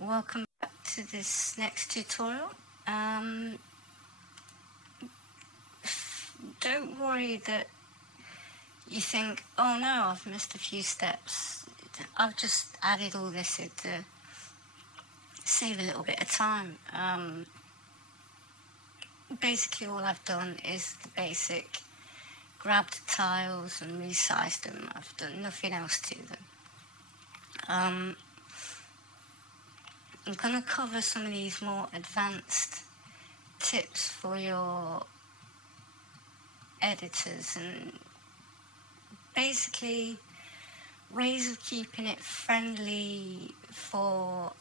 Welcome back to this next tutorial. Don't worry that you think, oh no, I've missed a few steps. I've just added all this in to save a little bit of time. Basically all I've done is the basic, grabbed the tiles and resized them. I've done nothing else to them. I'm going to cover some of these more advanced tips for your editors and basically ways of keeping it friendly for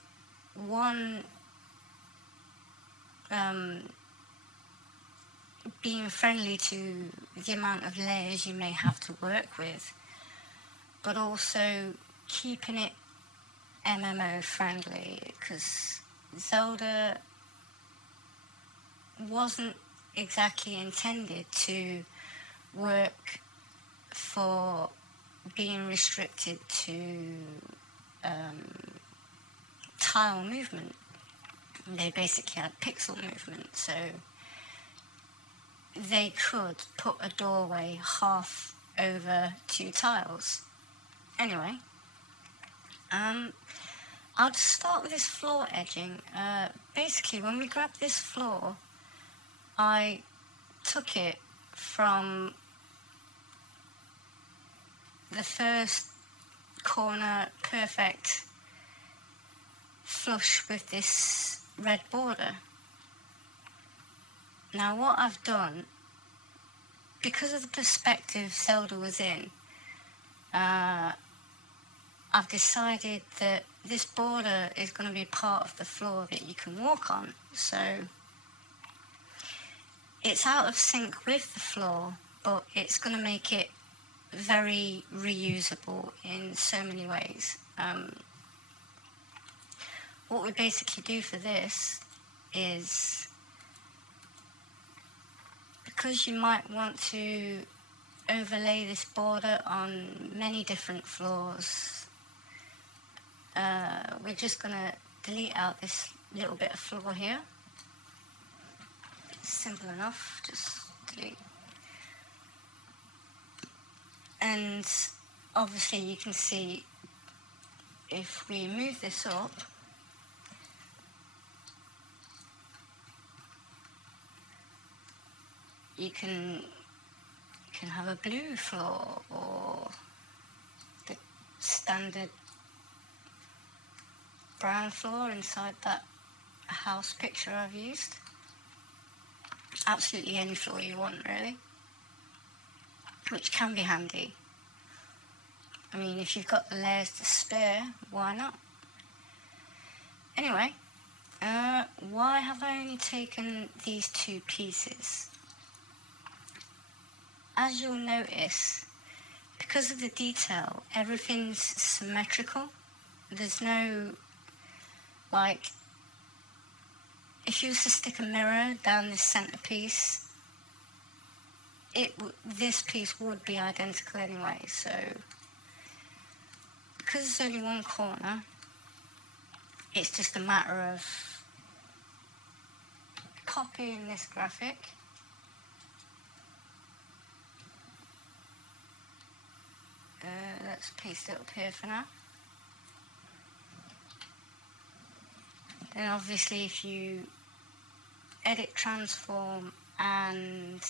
one, being friendly to the amount of layers you may have to work with, but also keeping it MMO friendly, because Zelda wasn't exactly intended to work for being restricted to tile movement. They basically had pixel movement, so they could put a doorway half over 2 tiles. Anyway, I'll just start with this floor edging. Basically, when we grabbed this floor, I took it from the first corner perfect flush with this red border. Now what I've done, because of the perspective Zelda was in, I've decided that this border is going to be part of the floor that you can walk on. So it's out of sync with the floor, but it's going to make it very reusable in so many ways. What we basically do for this is, because you might want to overlay this border on many different floors, we're just going to delete out this little bit of floor here. Simple enough, just delete. And obviously you can see if we move this up, you can have a blue floor or the standard brown floor inside that house picture I've used. Absolutely any floor you want, really, which can be handy. I mean, if you've got the layers to spare, why not? Anyway, why have I only taken these 2 pieces? As you'll notice, because of the detail, everything's symmetrical. There's no, like, if you was to stick a mirror down this centerpiece, this piece would be identical anyway. So because it's only one corner, it's just a matter of copying this graphic let's paste it up here for now. Then obviously if you edit, transform and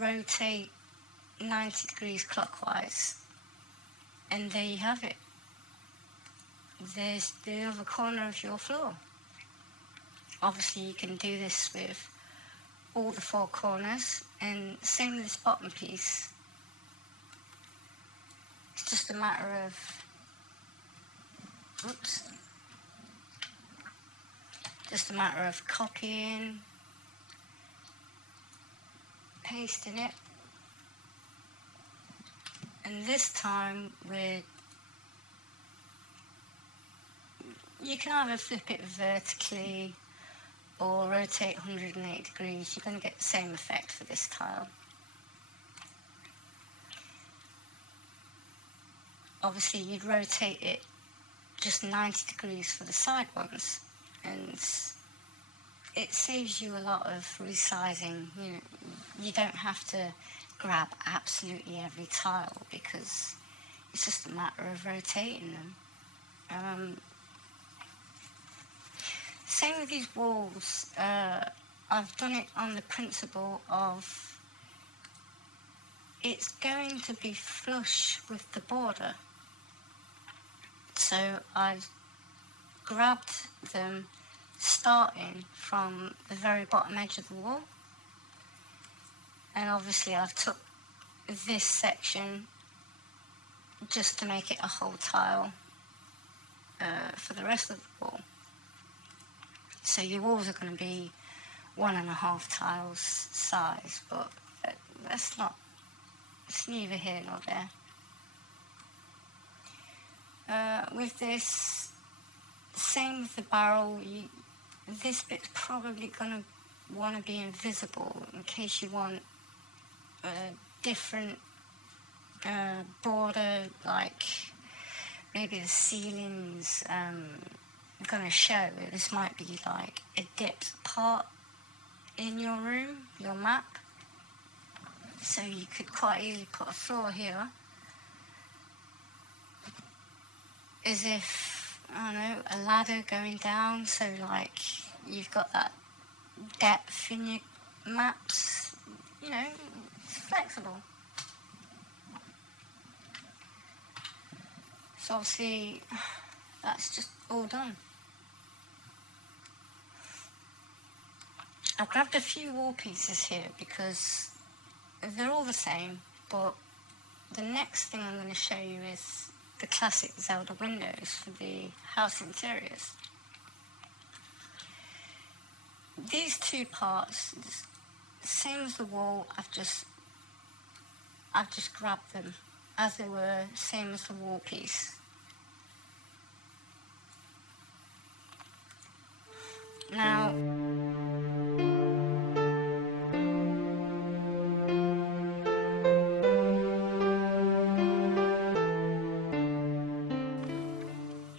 rotate 90 degrees clockwise, and there you have it. There's the other corner of your floor. Obviously you can do this with all the 4 corners, and same with this bottom piece. It's just a matter of, just a matter of copying, pasting it, and this time you can either flip it vertically or rotate 180 degrees. You're going to get the same effect for this tile. Obviously you'd rotate it just 90 degrees for the side ones, and it saves you a lot of resizing. You know, you don't have to grab absolutely every tile because it's just a matter of rotating them. Same with these walls. I've done it on the principle of it's going to be flush with the border. So I've grabbed them starting from the very bottom edge of the wall, and obviously I've took this section just to make it a whole tile for the rest of the wall. So your walls are going to be 1.5 tiles size, but that's not, it's neither here nor there. With this, same with the barrel, this bit's probably going to want to be invisible in case you want a different border, like maybe the ceiling's going to show. This might be like a dipped part in your room, your map. So you could quite easily put a floor here as if, I don't know, a ladder going down, so like you've got that depth in your maps, you know, it's flexible. So obviously that's just all done. I grabbed a few wall pieces here because they're all the same, but the next thing I'm going to show you is the classic Zelda windows for the house interiors. These two parts, same as the wall, I've just grabbed them as they were, same as the wall piece. Now,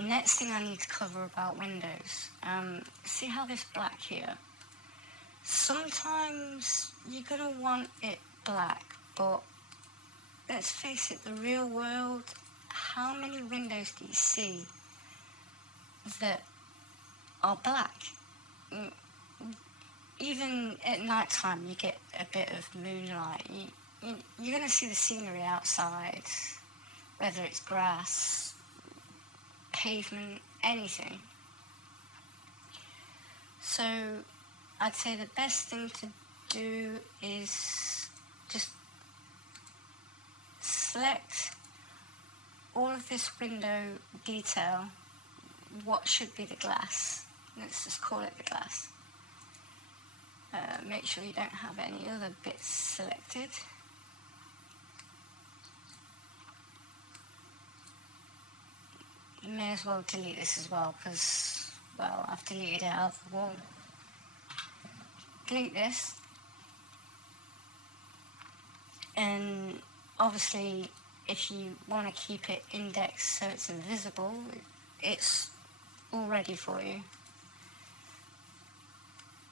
next thing I need to cover about windows. See how this black here? Sometimes you're going to want it black, but let's face it, the real world, how many windows do you see that are black? Even at night time you get a bit of moonlight. You're going to see the scenery outside, whether it's grass, pavement, anything. So I'd say the best thing to do is just select all of this window detail, what should be the glass. Let's just call it the glass. Make sure you don't have any other bits selected. You may as well delete this as well because, well, I've deleted it out of the wall. Delete this. And obviously, if you want to keep it indexed so it's invisible, it's all ready for you.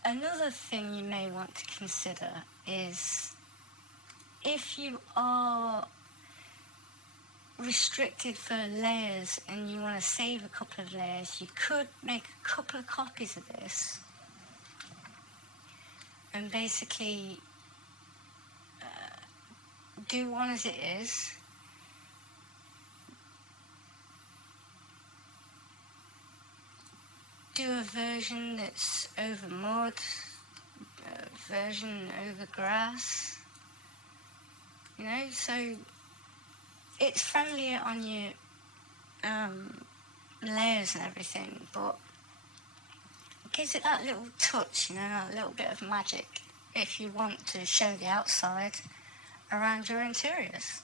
Another thing you may want to consider is if you are restricted for layers and you want to save a couple of layers, you could make a couple of copies of this and basically do one as it is, do a version that's over mud, a version over grass, you know, so it's friendlier on your layers and everything, but it gives it that little touch, you know, a little bit of magic if you want to show the outside around your interiors.